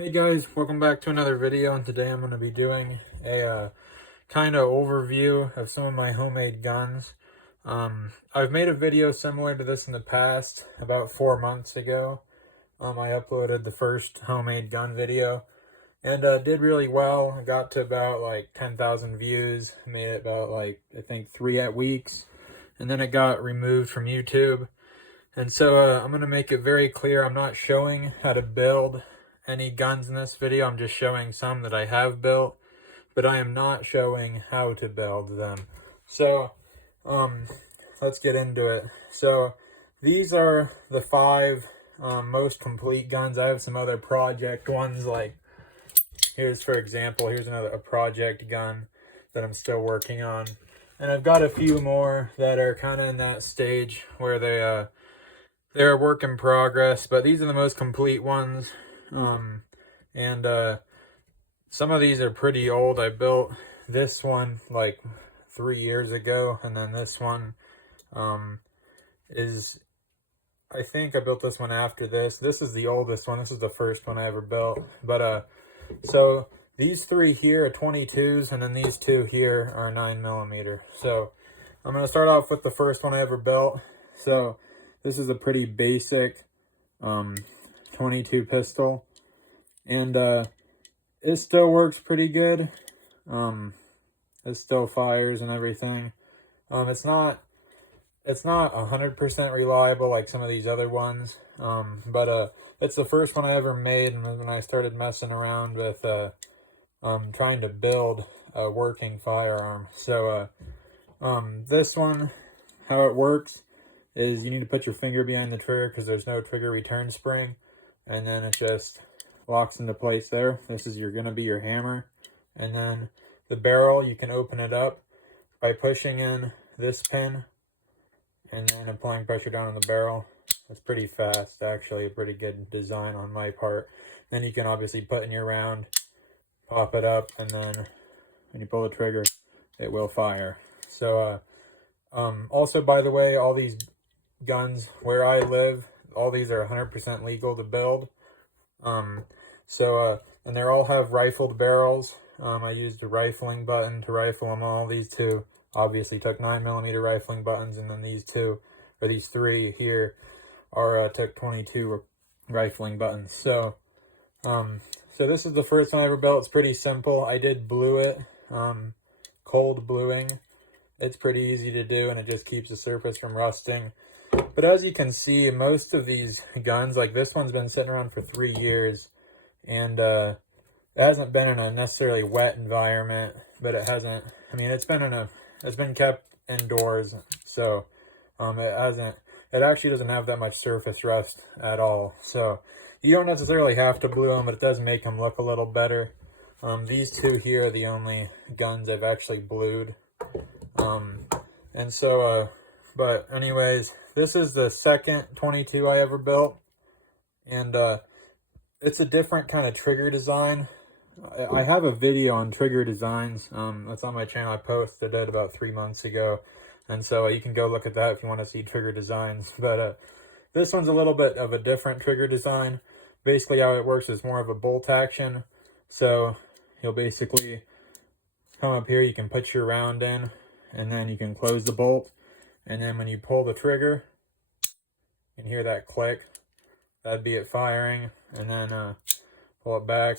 Hey guys, welcome back to another video, and today I'm going to be doing a kind of overview of some of my homemade guns. I've made a video similar to this in the past, about 4 months ago. I uploaded the first homemade gun video, and did really well. I got to about like 10,000 views, made it about like, I think 3 weeks, and then it got removed from YouTube. And so I'm going to make it very clear, I'm not showing how to build any guns in this video. I'm just showing some that I have built, but I am not showing how to build them. So let's get into it. So these are the 5 most complete guns. I have some other project ones, like here's, for example, here's a project gun that I'm still working on, and I've got a few more that are kind of in that stage where they're a work in progress, but these are the most complete ones. And some of these are pretty old. I built this one like 3 years ago, and then this one I think I built this one after this. This is the oldest one. This is the first one I ever built. But so these 3 here are 22s, and then these 2 here are 9mm. So I'm going to start off with the first one I ever built. So this is a pretty basic 22 pistol, and it still works pretty good. It still fires and everything. It's not 100% reliable like some of these other ones, but it's the first one I ever made, and when I started messing around with trying to build a working firearm. So this one, how it works is you need to put your finger behind the trigger because there's no trigger return spring, and then it just locks into place there. This is gonna be your hammer, and then the barrel, you can open it up by pushing in this pin and then applying pressure down on the barrel. It's pretty fast, actually, a pretty good design on my part. Then you can obviously put in your round, pop it up, and then when you pull the trigger, it will fire. So also, by the way, all these guns where I live, all these are 100% legal to build. And they all have rifled barrels. I used a rifling button to rifle them all. These 2 obviously took 9mm rifling buttons, and then these 3 here are took 22 rifling buttons. So this is the first one I ever built. It's pretty simple. I did blue it, cold bluing. It's pretty easy to do, and it just keeps the surface from rusting. But as you can see, most of these guns, like this one's been sitting around for 3 years, and it hasn't been in a necessarily wet environment, but it hasn't, I mean, it's been kept indoors, so it actually doesn't have that much surface rust at all. So you don't necessarily have to blue them, but it does make them look a little better. These 2 here are the only guns I've actually blued. And so, but anyways, this is the second 22 I ever built, and it's a different kind of trigger design. I have a video on trigger designs that's on my channel. I posted it about 3 months ago, and so you can go look at that if you want to see trigger designs. But this one's a little bit of a different trigger design. Basically how it works is more of a bolt action. So you'll basically come up here, you can put your round in, and then you can close the bolt, and then when you pull the trigger, you can hear that click. That'd be it firing, and then pull it back.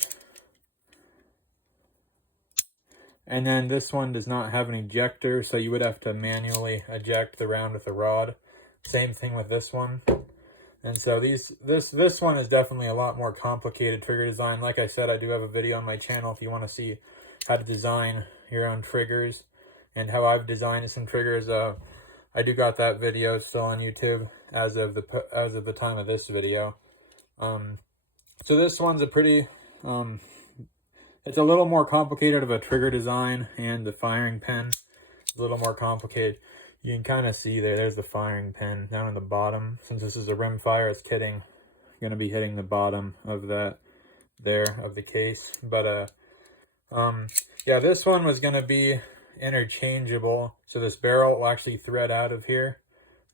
And then this one does not have an ejector, so you would have to manually eject the round with a rod. Same thing with this one. And so this one is definitely a lot more complicated trigger design. Like I said, I do have a video on my channel if you want to see how to design your own triggers and how I've designed some triggers. I do got that video still on YouTube as of the time of this video. So this one's a pretty it's a little more complicated of a trigger design, and the firing pin is a little more complicated. You can kind of see there's the firing pin down in the bottom. Since this is a rim fire, it's going to be hitting the bottom of that of the case. But yeah, this one was going to be interchangeable, so this barrel will actually thread out of here.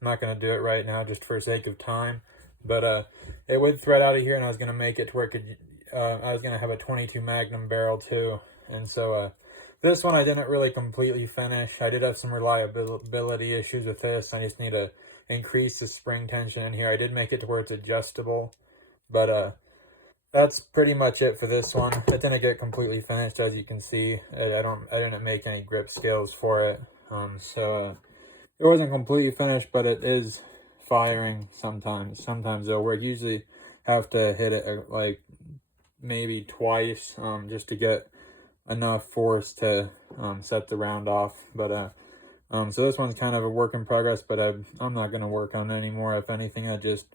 I'm not going to do it right now just for sake of time, but it would thread out of here, and I was going to make it to where it could I was gonna have a 22 Magnum barrel too, and so this one I didn't really completely finish. I did have some reliability issues with this. I just need to increase the spring tension in here. I did make it to where it's adjustable, but that's pretty much it for this one. It didn't get completely finished, as you can see. I didn't make any grip scales for it, so it wasn't completely finished, but it is firing sometimes. Sometimes it'll work. Usually have to hit it like maybe twice, just to get enough force to set the round off. But so this one's kind of a work in progress, but I'm not going to work on it anymore. If anything, I just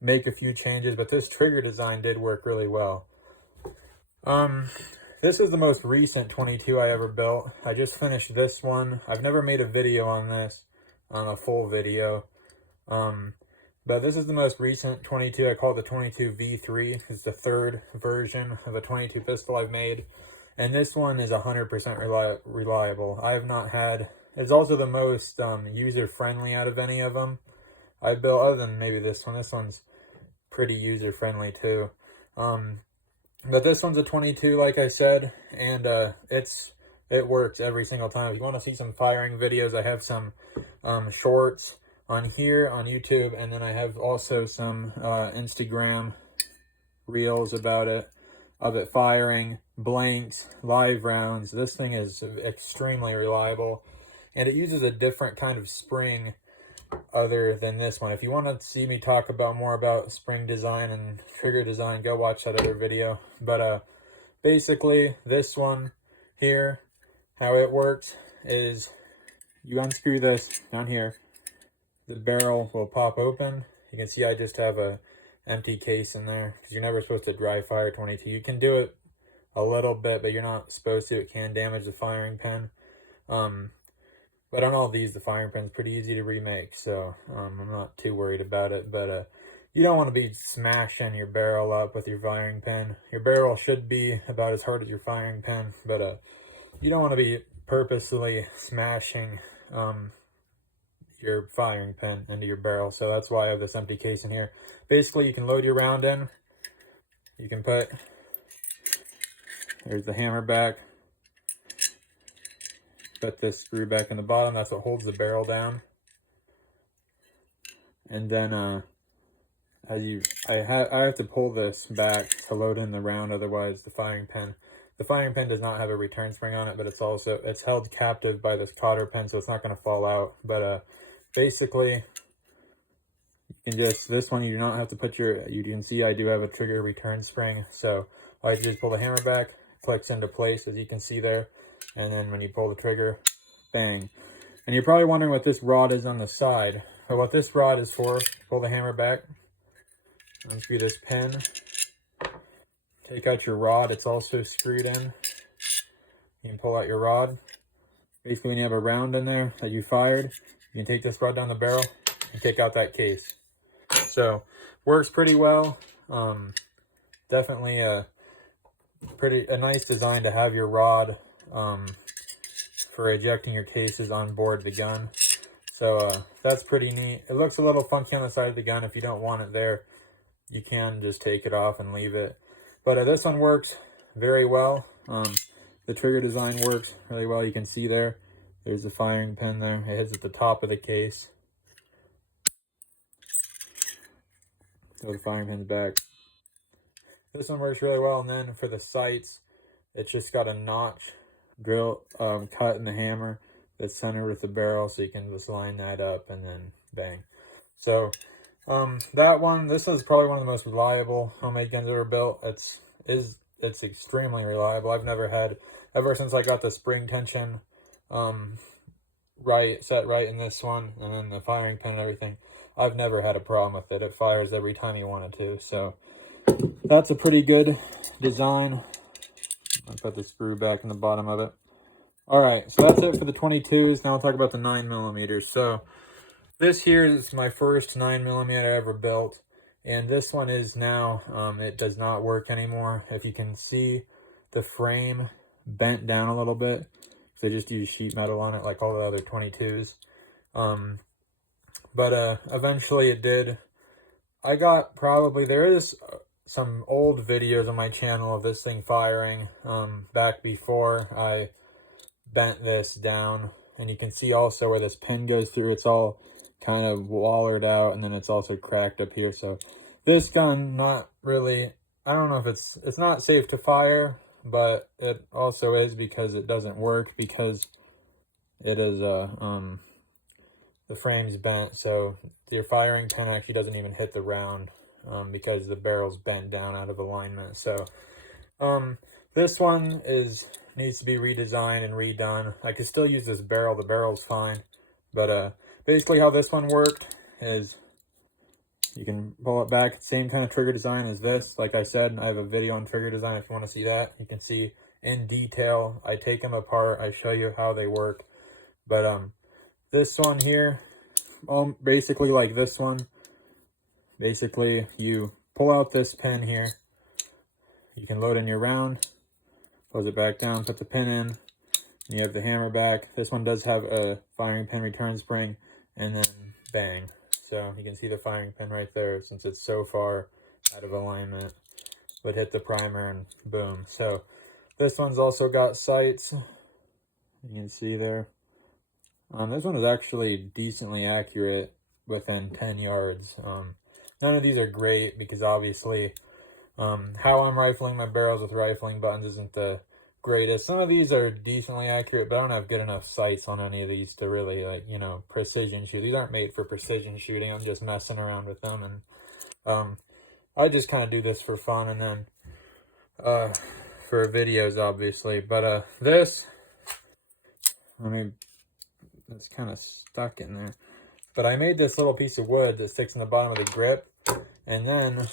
make a few changes, but this trigger design did work really well. This is the most recent 22 I ever built. I just finished this one. I've never made a video on this, on a full video. But this is the most recent 22. I call it the 22 V3. It's the third version of a 22 pistol I've made. And this one is 100% reliable. I have not had... It's also the most user-friendly out of any of them I built, other than maybe this one. This one's pretty user-friendly too. But this one's a 22, like I said, and it works every single time. If you want to see some firing videos, I have some shorts on here on YouTube, and then I have also some Instagram reels about it, of it firing, blanks, live rounds. This thing is extremely reliable, and it uses a different kind of spring other than this one. If you want to see me talk about more about spring design and trigger design, go watch that other video. But basically this one here, how it works is you unscrew this down here, the barrel will pop open. You can see I just have a empty case in there, because you're never supposed to dry fire 22. You can do it a little bit, but you're not supposed to. It can damage the firing pin. But on all these, the firing pin's pretty easy to remake, so I'm not too worried about it. But you don't want to be smashing your barrel up with your firing pin. Your barrel should be about as hard as your firing pin, but you don't want to be purposely smashing your firing pin into your barrel. So that's why I have this empty case in here. Basically, you can load your round in. You can put, there's the hammer back. Put this screw back in the bottom. That's what holds the barrel down. And then I have to pull this back to load in the round, otherwise the firing pin does not have a return spring on it, but it's held captive by this cotter pin, so it's not going to fall out. But basically, you can just, this one you do not have to put you can see I do have a trigger return spring, so all you do is pull the hammer back, clicks into place, as you can see there. And then when you pull the trigger, bang. And you're probably wondering what this rod is on the side. Or what this rod is for. Pull the hammer back. Unscrew this pin. Take out your rod. It's also screwed in. You can pull out your rod. Basically, when you have a round in there that you fired, you can take this rod down the barrel and take out that case. So, works pretty well. Definitely a nice design to have your rod for ejecting your cases on board the gun. So that's pretty neat. It looks a little funky on the side of the gun. If you don't want it there, you can just take it off and leave it. But this one works very well. The trigger design works really well. You can see there's the firing pin there. It hits at the top of the case. So the firing pin's back. This one works really well. And then for the sights, it's just got a notch drill cut in the hammer that's centered with the barrel, so you can just line that up and then bang. So this is probably one of the most reliable homemade guns ever built. It's extremely reliable. I've never had, ever since I got the spring tension set right in this one, and then the firing pin and everything, I've never had a problem with it. It fires every time you want it to. So that's a pretty good design. I'll put the screw back in the bottom of it. Alright, so that's it for the 22s. Now I'll talk about the 9mm. So this here is my first 9mm I ever built. And this one is now, it does not work anymore. If you can see, the frame bent down a little bit. So I just used sheet metal on it like all the other 22s. But eventually it did. I got probably, there is some old videos on my channel of this thing firing back before I bent this down, and you can see also where this pin goes through. It's all kind of wallered out, and then it's also cracked up here. So this gun, not really, I don't know if it's not safe to fire, but it also is because it doesn't work, because it is the frame's bent, so your firing pin actually doesn't even hit the round because the barrel's bent down out of alignment. So this one needs to be redesigned and redone. I could still use this barrel. The barrel's fine, but basically how this one worked is you can pull it back. Same kind of trigger design as this. Like I said, I have a video on trigger design if you want to see that. You can see in detail. I take them apart. I show you how they work. But this one here, basically like this one, basically you pull out this pin here. You can load in your round, close it back down, put the pin in, and you have the hammer back. This one does have a firing pin return spring, and then bang. So you can see the firing pin right there, since it's so far out of alignment, would hit the primer and boom. So this one's also got sights. You can see there. This one is actually decently accurate within 10 yards. None of these are great because obviously how I'm rifling my barrels with rifling buttons isn't the greatest. Some of these are decently accurate, but I don't have good enough sights on any of these to really, like, you know, precision shoot. These aren't made for precision shooting. I'm just messing around with them, and I just kind of do this for fun, and then for videos, obviously. But this, I mean, it's kind of stuck in there. But I made this little piece of wood that sticks in the bottom of the grip, and then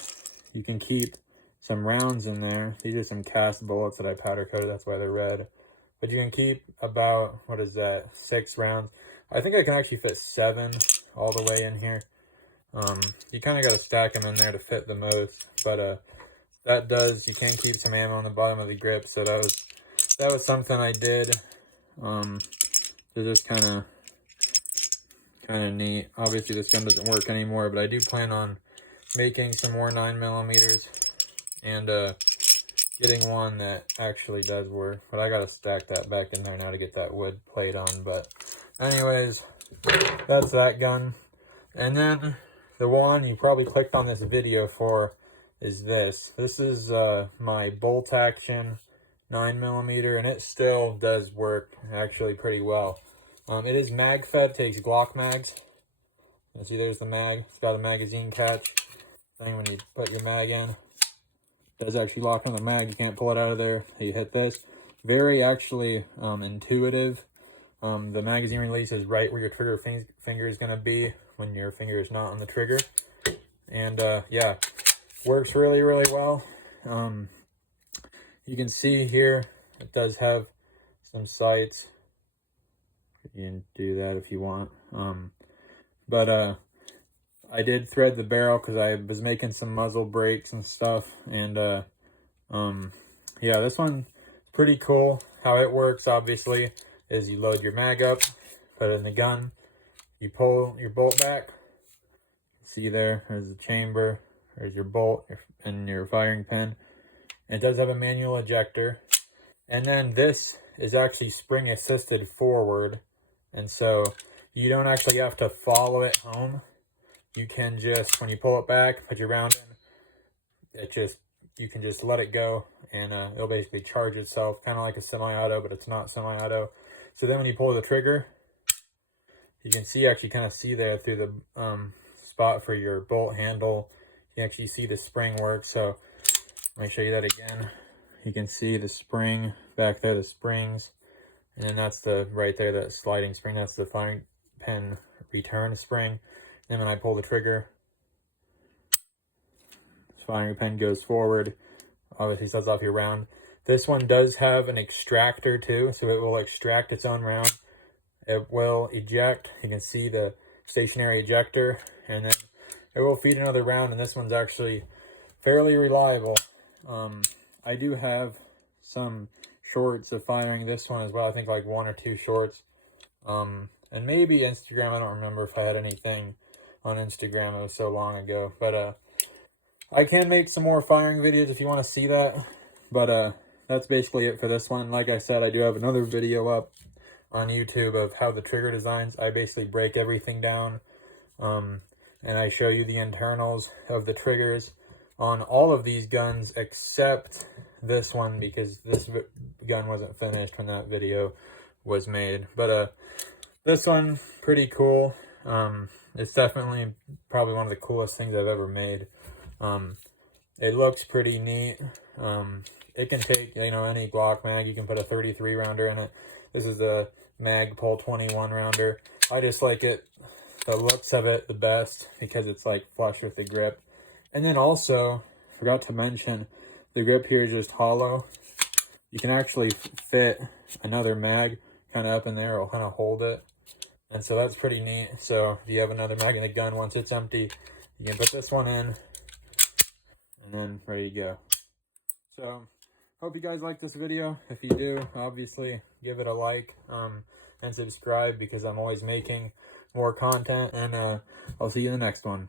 you can keep some rounds in there. These are some cast bullets that I powder coated, that's why they're red. But you can keep about, what is that, 6 rounds. I think I can actually fit 7 all the way in here. You kind of got to stack them in there to fit the most, but that does, you can keep some ammo on the bottom of the grip. So that was something I did. It's just kind of neat. Obviously this gun doesn't work anymore, but I do plan on making some more 9mm and getting one that actually does work. But I gotta stack that back in there now to get that wood plate on. But anyways, that's that gun. And then the one you probably clicked on this video for is this. This is my bolt action 9mm, and it still does work actually pretty well. It is mag fed, takes Glock mags. You see there's the mag. It's got a magazine catch thing when you put your mag in. It does actually lock on the mag. You can't pull it out of there. You hit this. Very actually intuitive. The magazine release is right where your trigger finger is going to be when your finger is not on the trigger. And yeah, works really, really well. You can see here it does have some sights. You can do that if you want. But I did thread the barrel because I was making some muzzle brakes and stuff. And yeah, this one's pretty cool. How it works, obviously, is you load your mag up, put it in the gun, you pull your bolt back. See there's the chamber, there's your bolt and your firing pin. It does have a manual ejector. And then this is actually spring assisted forward. And so you don't actually have to follow it home. You can just, when you pull it back, put your round in, you can just let it go, and it'll basically charge itself, kind of like a semi-auto, but it's not semi-auto. So then when you pull the trigger, you can see, actually kind of see there through the spot for your bolt handle, you can actually see the spring work. So let me show you that again. You can see the spring back there, the springs, and then that's right there, that sliding spring, that's the firing pin return spring. And when I pull the trigger, the firing pin goes forward, obviously sets off your round. This one does have an extractor too, so it will extract its own round. It will eject, you can see the stationary ejector, and then it will feed another round, and this one's actually fairly reliable. I do have some shorts of firing this one as well. I think like 1 or 2 shorts. And maybe Instagram. I don't remember if I had anything on Instagram. It was so long ago. But I can make some more firing videos if you want to see that, but that's basically it for this one. Like I said, I do have another video up on YouTube of how the trigger designs. I basically break everything down, and I show you the internals of the triggers on all of these guns except this one, because this gun wasn't finished when that video was made. But this one, pretty cool. It's definitely probably one of the coolest things I've ever made. It looks pretty neat. It can take, you know, any Glock mag. You can put a 33 rounder in it. This is a Magpul 21 rounder. I just like it, the looks of it the best, because it's like flush with the grip. And then also, forgot to mention, the grip here is just hollow. You can actually fit another mag kind of up in there. It'll kind of hold it. And so that's pretty neat. So if you have another mag in the gun, once it's empty, you can put this one in, and then ready to go. So hope you guys like this video. If you do, obviously give it a like, and subscribe, because I'm always making more content. And I'll see you in the next one.